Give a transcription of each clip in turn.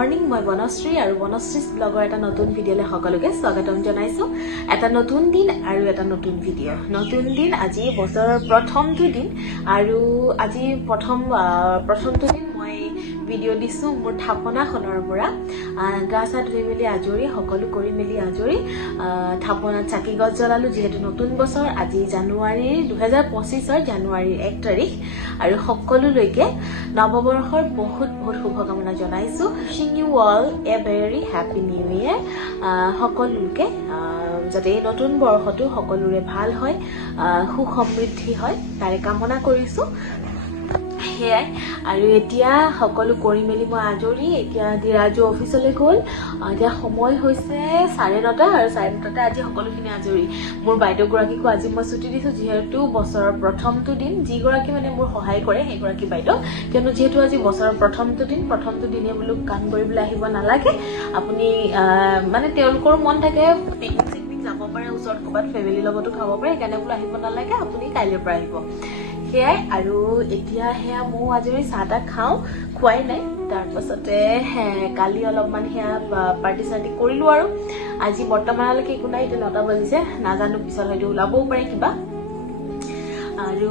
Morning মই বনশ্ৰী আৰু বনশ্ৰীজ ব্লগৰ এটা নতুন ভিডিঅ'লৈ সকলোকে স্বাগতম জনাইছো এটা নতুন দিন আৰু এটা নতুন ভিডিঅ' নতুন দিন আজি বছৰৰ প্ৰথমটো দিন আৰু আজি প্ৰথমটো দিন মই ভিডিঅ' দিছো মোৰ থাপনাখনৰ পৰা গা চা ধুই মেলি আজৰি সকলো কৰি মেলি আজৰি থাপনাত চাকি গছ জ্বলালো যেহেতু নতুন বছৰ আজি জানুৱাৰীৰ 2025ৰ জানুৱাৰীৰ 1 তাৰিখ আৰু সকলোলৈকে নৱবৰ্ষৰ বহুত শুভকামনা জনাইছো wishing you all a very happy new year সকলোকে যাতে নতুন বৰ্ষটো সকলোৰে ভাল হয় সুখ সমৃদ্ধি হয় তাৰে কামনা কৰিছো হেয়াই আৰু এতিয়া সকলো কৰি মেলি মই আজৰি এতিয়া দিৰাজু অফিচলৈ গ'ল এতিয়া সময় হৈছে 9:30 আৰু 9:30 আজি সকলোখিনি আজৰি মোৰ বাইদেউ গৰাকীকো আজি মই ছুটি দিছো যেহেতু বছৰৰ প্ৰথমটো দিন যি গৰাকী মানে মোৰ সহায় কৰে সেই গৰাকী বাইদেউ কিয়নো যেহেতু আজি বছৰৰ প্ৰথমটো দিনে বোলো কাম কৰিবলৈ আহিব নালাগে আপুনি মানে তেওঁলোকৰ মন থাকে পিকনিক যাব পাৰে ওচৰত ক'বাত ফেমিলিৰ লগতো খাব পাৰে সেইকাৰণে বোলো আহিব নালাগে আপুনি কাইলৈৰ পৰা আহিব হেয়াই আৰু এতিয়া হেয়া মই আজৰি চাহটা খাওঁ খুৱাই নাই তাৰপাছতে কালি অলপমান হেয়া পাৰ্টি চাৰ্টি কৰিলো আৰু আজি বৰ্তমানলৈকে একো নাই এতিয়া 9টা বাজিছে নাজানো পিছত হয়তো ওলাবও পাৰে কিবা আৰু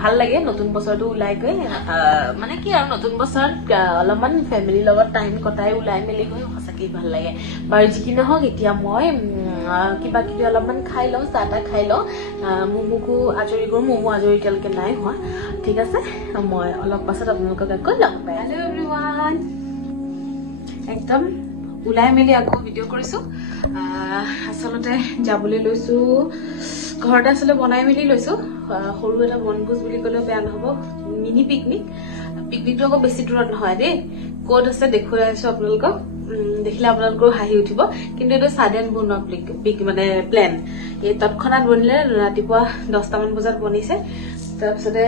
ভাল লাগে নতুন বছৰটো ওলাই গৈ মানে কি আৰু নতুন বছৰত অলপমান ফেমিলিৰ লগত টাইম কটাই ওলাই মেলি গৈ সঁচাকৈ ভাল লাগে বাৰু যি কি নহওক এতিয়া মই কিবা কিবি অলপমান খাই লওঁ চাহটা খাই লওঁ মোমোকো আজৰি কৰোঁ মোমো আজৰি এতিয়ালৈকে নাই হোৱা ঠিক আছে মই অলপ পাছত আপোনালোকক আকৌ লগ পাই হেল্ল' এভৰিৱান একদম ওলাই মেলি আকৌ ভিডিঅ' কৰিছোঁ আচলতে যাবলৈ লৈছোঁ ঘৰতে আচলতে বনাই মেলি লৈছোঁ সৰু এটা বনভোজ বুলি ক'লেও বেয়া নহ'ব মিনি পিকনিকটো আকৌ বেছি দূৰত নহয় দেই ক'ত আছে দেখুৱাই আছোঁ আপোনালোকক দেখিলে আপোনালোকৰ হাঁহি উঠিব কিন্তু এইটো ছাডেন বনোৱা মানে প্লেন এই তৎক্ষণাত বনিলে ৰাতিপুৱা 10টামান বজাত বনিছে তাৰপিছতে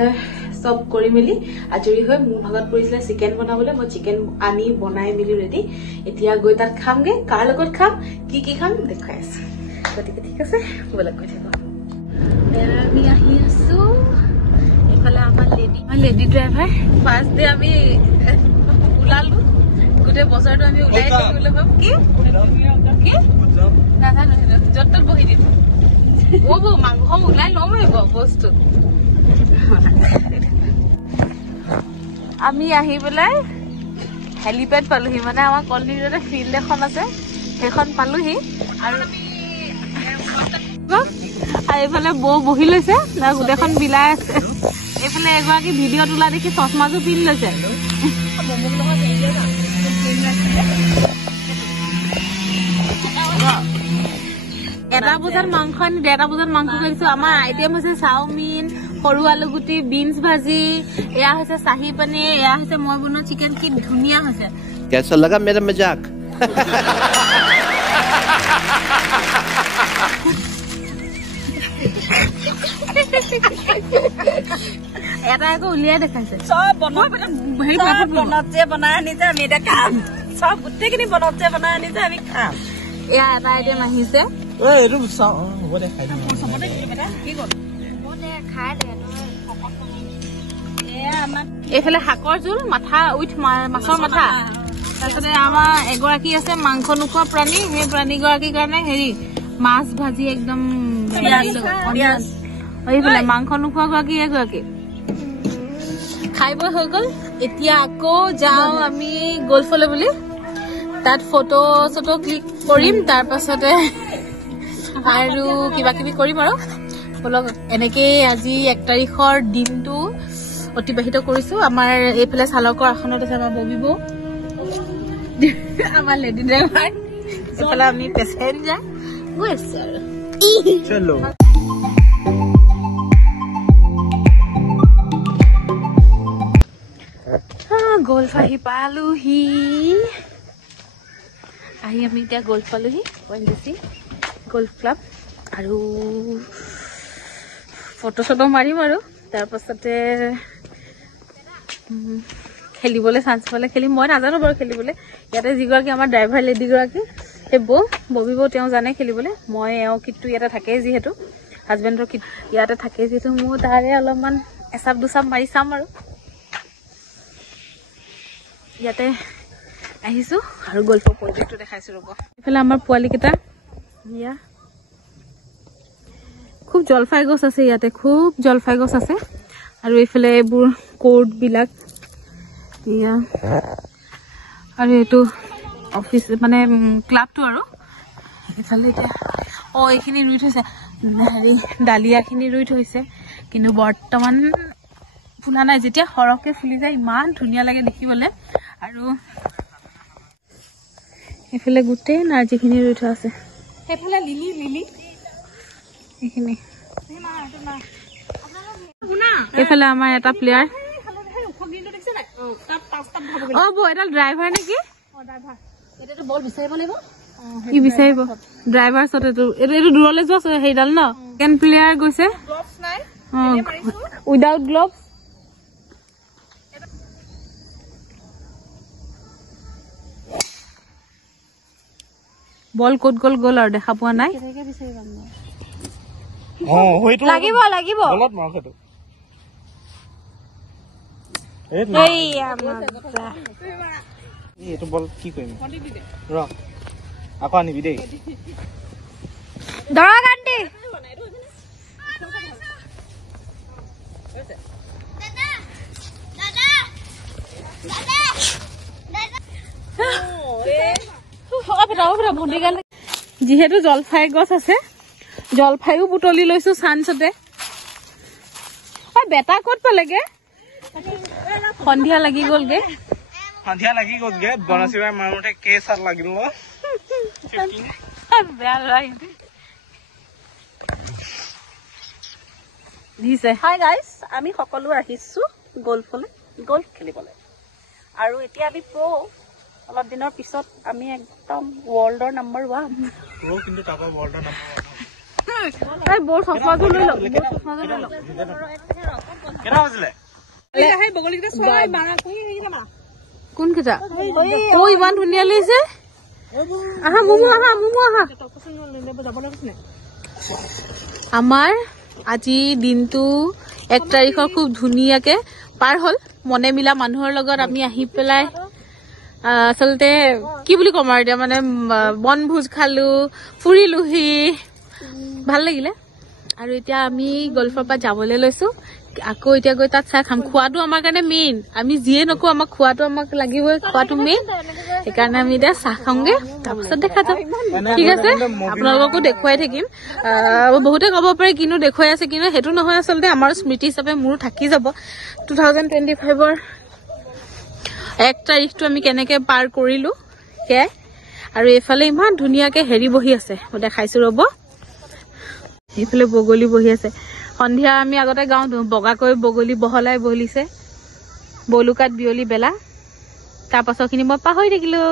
চব কৰি মেলি আজৰি হৈ মোৰ ভাগত পৰিছিলে চিকেন বনাবলৈ মই চিকেন আনি বনাই মেলি ৰেডি এতিয়া গৈ তাত খামগে কাৰ লগত খাম কি খাম দেখুৱাই আছো গতিকে ঠিক আছে ব'লক গৈ থাকোঁ আমি আহি আছো এইফালে আমাৰ লেডি ড্ৰাইভাৰ ফাৰ্ষ্ট ডে আমি ওলালো গোটেই বছৰটো আমি ওলাই থাকিবলৈ পাম কি নাজানো য'ত ত'ত বহি দিম মাংস ওলাই নমৰিব বস্তু আমি আহি পেলাই হেলিপেড পালোহি মানে আমাৰ কলনীৰ ফিল্ড এখন আছে সেইখন পালোহি আৰু এইফালে বৌ বহি লৈছে গোটেইখন বিলাই আছে এইফালে এগৰাকী ভিডিঅ' তোলা দেখি চশমাযোৰ পিন্ধি লৈছে এটা বজাত মাংস আনি 1:30 বজাত মাংস খাইছো আমাৰ আইটেম হৈছে চাওমিন সৰু আলুগুটি বিনছ ভাজি এয়া হৈছে চাহি পনীৰ এয়া হৈছে মই বনোৱা চিকেন কি ধুনীয়া হৈছে कैसा लगा मेरा मजाक এটা আকৌ উলিয়াই দেখাইছে চব বনতে বনাই আনিছে আমি এতিয়া খাম চব গোটেইখিনি বনতে বনাই আনিছে আমি খাম এয়া এটা আইটেম আহিছে এইফালে শাকৰ জোল মাথা উইথ মাছৰ মাথা তাৰপিছতে আমাৰ এগৰাকী আছে মাংস নোখোৱা প্ৰাণী সেই প্ৰাণীগৰাকীৰ কাৰণে হেৰি মাছ ভাজি একদম এইফালে মাংস নোখোৱা গৰাকী এগৰাকী খাই বৈ হৈ গ'ল এতিয়া আকৌ যাওঁ আমি গল্ফলৈ বুলি তাত ফটো ক্লিক কৰিম তাৰপাছতে আৰু কিবা কিবি কৰিম আৰু বলক এনেকেই আজি 1 তাৰিখৰ দিনটো অতিবাহিত কৰিছো আমাৰ এইফালে চালকৰ আসনত আছে আমাৰ ববী বৌ আমাৰ লেডি ড্ৰাইভাৰ এইফালে আমি পেচেঞ্জাৰ গৈ আছো আৰু चलो গল্ফ আহি পালোহি আমি এতিয়া গল্ফ পালোহি ONGC গল্ফ ক্লাব আৰু ফটো চটো মাৰিম আৰু তাৰপাছতে খেলিবলৈ চান্স পালে খেলিম মই নাজানো বাৰু খেলিবলৈ ইয়াতে যিগৰাকী আমাৰ ড্ৰাইভাৰ লেডিগৰাকী সেই ববী বৌ তেওঁ জানে খেলিবলৈ মই এওঁ কিটটো ইয়াতে থাকেই যিহেতু হাজবেণ্ডৰ কিট ইয়াতে থাকে যিহেতু মোৰ তাৰে অলপমান এচাপ দুচাপ মাৰি চাম আৰু ইয়াতে আহিছো আৰু গল্ফৰ প্ৰজেক্টটো দেখাইছো ৰব এফালে আমাৰ পোৱালি কেইটা ইয়া খুব জলফাই গছ আছে ইয়াতে খুব জলফাই গছ আছে আৰু এইফালে এইবোৰ কোড বিলাক ইয়া আৰু এইটো অফিস মানে ক্লাবটো আৰু এফালে এতিয়া এইখিনি ৰুই থৈছে হেৰি ডালিয়াখিনি ৰুই থৈছে কিন্তু বৰ্তমান ফুলা নাই যেতিয়া হৰকে ফুলি যায় ইমান ধুনীয়া লাগে দেখিবলৈ আৰু এফালে গোটেই নাৰ্জিখিনি ৰুই থোৱা আছে এফালে লিলি এইখিনি এফালে আমাৰ এটা প্লেয়াৰ বৌ এটা ড্ৰাইভাৰ নেকি কি বিচাৰিব ড্ৰাইভাৰ এইটো দূৰলৈ যোৱা সেইডাল ন কেন প্লেয়াৰ গৈছে উইদাউট গ্লভছ বল ক'ত গ'ল আৰু দেখা পোৱা নাই লাগিব এইটো বল কি কৰিম ৰ আকৌ আনিবি দেই দৰা কান্তি যিহেতু জলফাই গছ আছে জলফাইও বুটলি লৈছো চান্সতে বেটা ক'ত পালেগে সন্ধিয়া লাগি গ'লগে বনচিবাই মাৰোতে কেইচাত লাগিল বেয়া দিছে হাই গাইজ আমি সকলো আহিছো গল্ফ খেলিবলৈ আৰু এতিয়া আমি অলপ দিনৰ পিছত আমি একদম ৱৰ্ল্ডৰ নাম্বাৰ 1 কিন্তু তাৰ পৰা ৱৰ্ল্ডৰ নাম্বাৰ 1 বৰ চশমাটো লৈ লওক কেনা হৈছিলে কোন কেইটা ইমান ধুনীয়া লাগিছে আহা মুমু আহা আমাৰ আজি দিনটো 1 তাৰিখৰ খুব ধুনীয়াকে পাৰ হ'ল মনে মিলা মানুহৰ লগত আমি আহি পেলাই আচলতে কি বুলি কম আৰু এতিয়া মানে বনভোজ খালো ফুৰিলোহি ভাল লাগিলে আৰু এতিয়া আমি গল্ফৰ পৰা যাবলৈ লৈছো আকৌ এতিয়া গৈ তাত চাহ খাম খোৱাটো আমাৰ কাৰণে মেইন আমি যিয়ে নকো আমাক খোৱাটো আমাক লাগিবই খোৱাটো মেইন সেইকাৰণে আমি এতিয়া চাহ খাওঁগে তাৰপিছত দেখা যাম ঠিক আছে আপোনালোককো দেখুৱাই থাকিম বহুতে ক'ব পাৰে কিনো দেখুৱাই আছে কিন্তু সেইটো নহয় আচলতে আমাৰ স্মৃতি হিচাপে মোৰো থাকি যাব 2025ৰ 1 তাৰিখটো আমি কেনেকে পাৰ কৰিলো সেয়াই আৰু এফালে ইমান ধুনীয়াকে হেৰি বহি আছে মই দেখাইছো ৰব এইফালে বগলী বহি আছে সন্ধিয়া আমি আগতে গাঁও বগাকৈ বগলী বহলাই বলিছে বলুকাত বিয়লি বেলা তাৰ পাছৰখিনি মই পাহৰি থাকিলো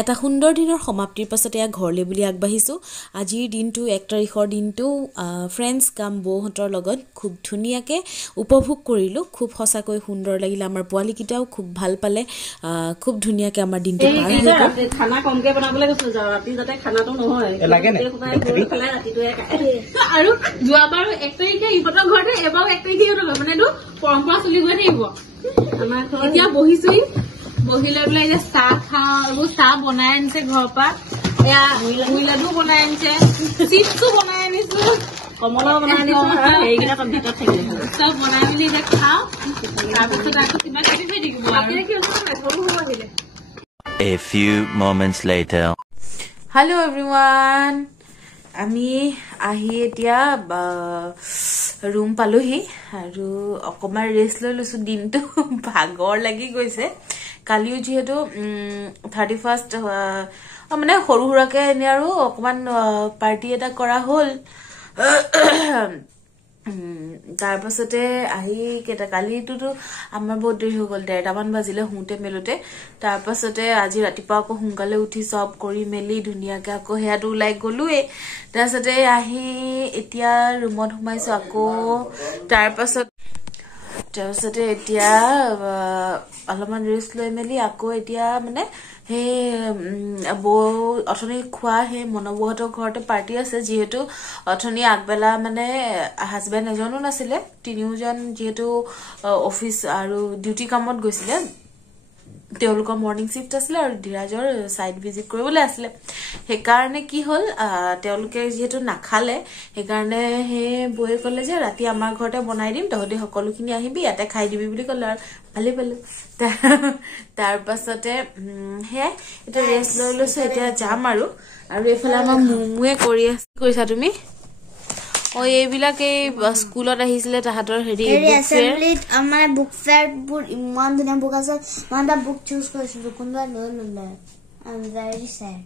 এটা সুন্দৰ দিনৰ সমাপ্তিৰ পাছতে ঘৰলৈ বুলি আগবাঢ়িছো আজিৰ দিনটো 1 তাৰিখৰ দিনটো ফ্ৰেন্ডছ কাম বৌহঁতৰ লগত খুব ধুনীয়াকে উপভোগ কৰিলো খুব সঁচাকৈ সুন্দৰ লাগিল আমাৰ পোৱালিকিটাও খুব ভাল পালে খুব ধুনীয়াকে আমাৰ দিনটো পাৰ হৈ গ'ল খানা কমকে বনাবলৈ কৈছো ৰাতি যাতে খানাটো নহয় লাগে নে আৰু যোৱাবাৰ 1 তাৰিখে ইহঁতৰ ঘৰতে এবাৰ 1 তাৰিখে ইহঁতৰ ঘৰ মানে এইটো পৰম্পৰা চলি গৈ থাকিব আমাৰ এতিয়া বহিছো বহি লৈ পেলাই এতিয়া চাহ খাওঁ এইবোৰ চাহ বনাই আনিছে ঘৰৰ পৰা এয়া মুইলাডু বনাই আনিছে চিপছো বনাই আনিছো কমলাও বনাই আনিছো এইকেইটা তাত ভিতৰত থাকিলে চব বনাই মেলি এতিয়া খাওঁ তাৰপিছত আকৌ কিবা কিবি হৈ থাকিব আহিলে A few moments later. Hello everyone. আমি আহি এতিয়া ৰুম পালোহি আৰু অকমান ৰেষ্ট লৈ লৈছো দিনটো ভাগৰ লাগি গৈছে কালিও যিহেতু 31st মানে সৰু সুৰাকে এনে আৰু অকমান পাৰ্টি এটা কৰা হ'ল তাৰ পাছতে আহি কেটা কালিটোতো আমাৰ বহুত দেৰি হৈ গ'ল 1:30 মান বাজিলে হুঁতে মেলোতে তাৰ পাছতে আজি ৰাতিপুৱা আকৌ সোনকালে উঠি সব কৰি মেলি ধুনীয়াকে আকৌ হেয়াটো ওলাই গ'লোৱে তাৰ পাছতে আহি এতিয়া ৰুমত সোমাইছো আকৌ তাৰ পাছত তাৰপিছতে এতিয়া অলপমান ৰেষ্ট লৈ মেলি আকৌ এতিয়া মানে সেই বৌ অথনি খোৱা সেই মনবৌহঁতৰ ঘৰতে পাৰ্টি আছে যিহেতু অথনি আগবেলা মানে হাজবেণ্ড এজনো নাছিলে তিনিওজন যিহেতু অফিচ আৰু ডিউটি কামত গৈছিলে তেওঁলোকৰ মৰ্নিং শিফট আছিলে আৰু ধীৰাজৰ সাইড ভিজিট কৰিবলৈ আছিলে সেইকাৰণে কি হ'ল তেওঁলোকে যিহেতু নাখালে সেইকাৰণে সেই বৌয়ে ক'লে যে ৰাতি আমাৰ ঘৰতে বনাই দিম তহঁতি সকলোখিনি আহিবি ইয়াতে খাই দিবি বুলি ক'লে আৰু ভালে পালো তাৰ পাছতে সেয়াই এতিয়া ৰেষ্ট লৈ লৈছো এতিয়া যাম আৰু এইফালে আমাৰ মুমুৱে কৰি আছে কৰিছা তুমি এইবিলাক এই স্কুলত আহিছিলে তাহাঁতৰ হেৰি এছেম্বলিত আমাৰ বুক ফেয়াৰ বোৰ ইমান ধুনীয়া বুক আছে মই এটা বুক চুজ কৰিছিলো কোনোবা লৈ ললে আই এম ভেৰি স্যাড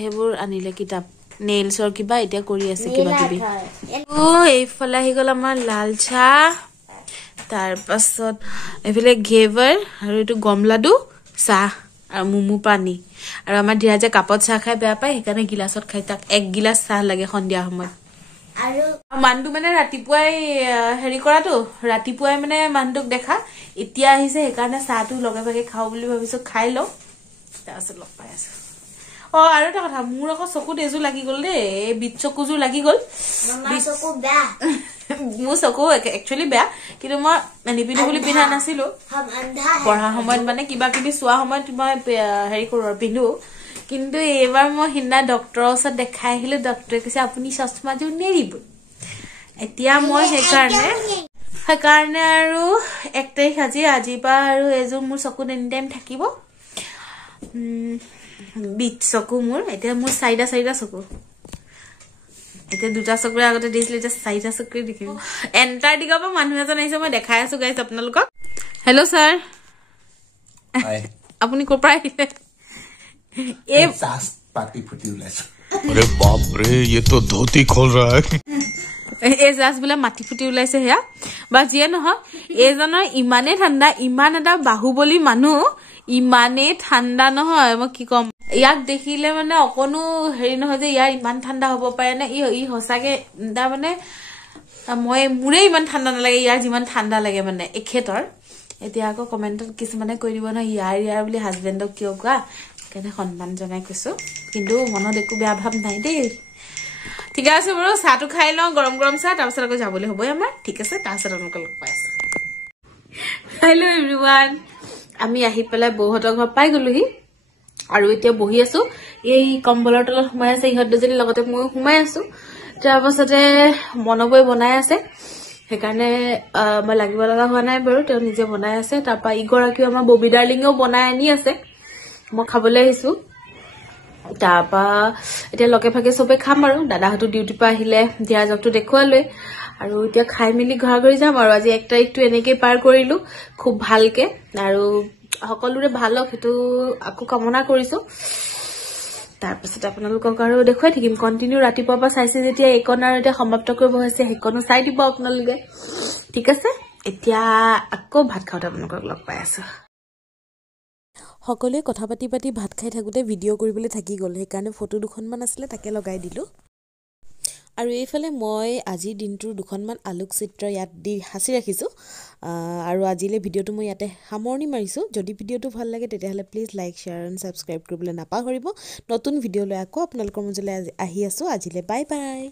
সেইবোৰ আনিলে কিতাপ নেইলছৰ কিবা এতিয়া কৰি আছে কিবা কিবি এইফালে আহি গ'ল আমাৰ লাল চাহ তাৰ পাছত এইফালে ঘেভাৰ আৰু এইটো গম লাডু চাহ আৰু মুমু পানী আৰু আমাৰ ধীৰাজে কাপত চাহ খাই বেয়া পায় সেইকাৰণে গিলাচত খাই তাক এক গিলাচ চাহ লাগে সন্ধিয়া সময়ত আৰু মানুহটো মানে ৰাতিপুৱাই হেৰি কৰাটো ৰাতিপুৱাই মানে মানুহটোক দেখা এতিয়া আহিছে সেইকাৰণে চাহটো লগে ভাগে খাওঁ বুলি ভাবিছো খাই লওঁ তাৰপিছত লগ পাই আছো আৰু এটা কথা মোৰ আকৌ চকুত এযোৰ লাগি গ'ল দেই এই বিট চকুযোৰ লাগি গ'ল চকু বেয়া মোৰ চকু একচুৱেলি বেয়া কিন্তু মই নিপিন্ধো বুলি পিন্ধা নাছিলো পঢ়া সময়ত মানে কিবা কিবি চোৱা সময়ত মই হেৰি কৰো আৰু পিন্ধো কিন্তু এইবাৰ মই সিদিনা ডক্তৰৰ ওচৰত দেখাই আহিলো ডক্তৰে কৈছে আপুনি চশমাযোৰ নেৰিব এতিয়া মই সেইকাৰণে আৰু 1 তাৰিখ আজিৰ পৰা আৰু এযোৰ মোৰ চকুত এনি টাইম থাকিব বিট চকু মোৰ এতিয়া মোৰ 4টা চকু এতিয়া 2টা চকুৰে আগতে দিছিলে এতিয়া 4টা চকুৰে দেখিব এণ্টাৰ্কটিকাৰ পৰা মানুহ এজন আহিছে মই দেখাই আছো গাইছ আপোনালোকক হেল্ল' ছাৰ আপুনি ক'ৰ পৰা আহিলে এই पार्टी फुटी उलाइछ अरे बाप रे ये तो धोती खोल रहा है এই জাজ বোলে মাটি ফুটি ওলাইছে সেয়া বা যিয়ে নহয় এইজনৰ ইমানেই ঠাণ্ডা ইমান এটা বাহুবলী মানুহ ইমানেই ঠাণ্ডা নহয় মই কি কম ইয়াক দেখিলে মানে অকনো হেৰি নহয় যে ইয়াৰ ইমান ঠাণ্ডা হ'ব পাৰে নে ই সঁচাকে তাৰ মানে মোৰে ইমান ঠাণ্ডা নালাগে ইয়াৰ যিমান ঠাণ্ডা লাগে মানে এখেতৰ এতিয়া আকৌ কমেণ্টত কিছুমানে কৈ দিব নহয় ইয়াৰ বুলি হাজবেণ্ডক কিয় কোৱা সেইকাৰণে সন্মান জনাই কৈছো কিন্তু মনত একো বেয়া ভাৱ নাই দেই ঠিক আছে বাৰু চাহটো খাই লওঁ গৰম গৰম চাহ তাৰপিছত আকৌ যাবলৈ হ'বই আমাৰ ঠিক আছে তাৰপিছত আপোনালোকক লগ পাই আছো হেল্ল' এভৰিৱান আমি আহি পেলাই বৌহঁতৰ ঘৰ পাই গলোহি আৰু এতিয়া বহি আছো এই কম্বলৰ তলত সোমাই আছে ইহঁত দুজনী লগতে মই সোমাই আছো তাৰপাছতে মনবৈ বনাই আছে সেইকাৰণে মই লাগিব লগা হোৱা নাই বাৰু তেওঁ নিজে বনাই আছে তাৰপৰা ইগৰাকীও আমাৰ ববি ডাৰ্লিঙেও বনাই আনি আছে মই খাবলৈ আহিছো তাৰপৰা এতিয়া লগে ভাগে চবে খাম আৰু দাদাহঁতো ডিউটিৰ পৰা আহিলে ধীৰাজকটো দেখুৱালৈ আৰু এতিয়া খাই মেলি ঘৰ যাম আৰু আজি 1 তাৰিখটো এনেকৈ পাৰ কৰিলো খুব ভালকে আৰু সকলোৰে ভাল হওক সেইটো আকৌ কামনা কৰিছো তাৰপিছত আপোনালোকক আৰু দেখুৱাই থাকিম কণ্টিনিউ ৰাতিপুৱাৰ পৰা চাইছে যেতিয়া এইকণ আৰু এতিয়া সমাপ্ত কৰিব হৈছে সেইকণো চাই দিব আপোনালোকে ঠিক আছে এতিয়া আকৌ ভাত খাওঁতে আপোনালোকক লগ পাই আছো সকলোৱে কথা পাতি পাতি ভাত খাই থাকোঁতে ভিডিঅ' কৰিবলৈ থাকি গ'ল সেইকাৰণে ফটো দুখনমান আছিলে তাকে লগাই দিলোঁ আৰু এইফালে মই আজিৰ দিনটোৰ দুখনমান আলোকচিত্ৰ ইয়াত দি সাঁচি ৰাখিছোঁ আৰু আজিলৈ ভিডিঅ'টো মই ইয়াতে সামৰণি মাৰিছোঁ যদি ভিডিঅ'টো ভাল লাগে তেতিয়াহ'লে please like share and subscribe কৰিবলৈ নাপাহৰিব নতুন ভিডিঅ' লৈ আকৌ আপোনালোকৰ মাজলৈ আহি আছোঁ আজিলৈ বাই বাই